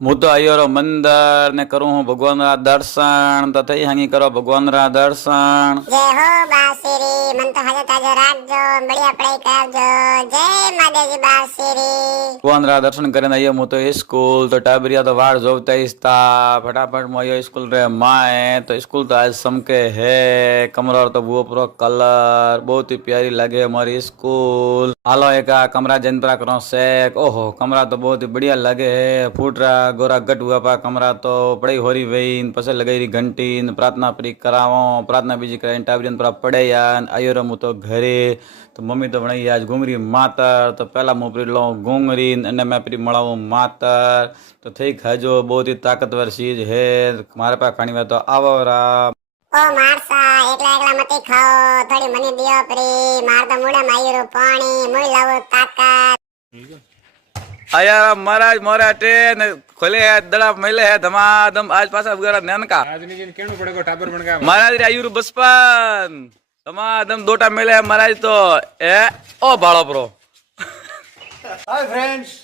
હું તો આયો રો મંદર ને કરું હું ભગવાન રા દર્શન તો થઈ હાંગી કરો ભગવાન રા દર્શન જય હો બાસુરી મન તો હાજર તાજો રાખજો બળિયા પડાઈ કરજો જય માદેજી બાસુરી ભગવાન રા દર્શન કરીને આયો હું તો સ્કૂલ તો टाबरिया तो वार जोवता था फटाफट में आयो स्कूल रे माए तो स्कूल तो आज समके है कमरा तो वो पूरा कलर बहुत ही प्यारी लगे हमारी स्कूल हालो एक कमरा जनपरा करो सेक ओहो कमरा तो बहुत ही बढ़िया लगे है फूट रहा गोरा गट हुआ पा कमरा तो पढ़ाई हो रही वही पसे लगाई रही घंटी प्रार्थना परी करावो प्रार्थना बीजी कराई टाबरियन पर पढ़े यान आयो रमू तो घरे तो मम्मी तो बनाई आज घूंगरी मातर तो पहला मुँह परी लो घूंगरी अने मैं परी मड़ाऊ मातर तो थई खाजो बहुत ही ताकतवर चीज है मारे पास खानी में तो आवो रा ओ मारसा एकला एकला मत खाओ थोड़ी मनी दियो परी मार तो मुड़े मायूर पानी मुई लावो ताकत आया महाराज मोरा ट्रेन खोले है दड़ा मिले है धमाधम आज पासा वगैरह नैन का आज नहीं केणु पड़ेगो टाबर बन गया महाराज रे आयुर बसपन धमाधम दोटा मिले है महाराज तो ए ओ बाळो प्रो हाय फ्रेंड्स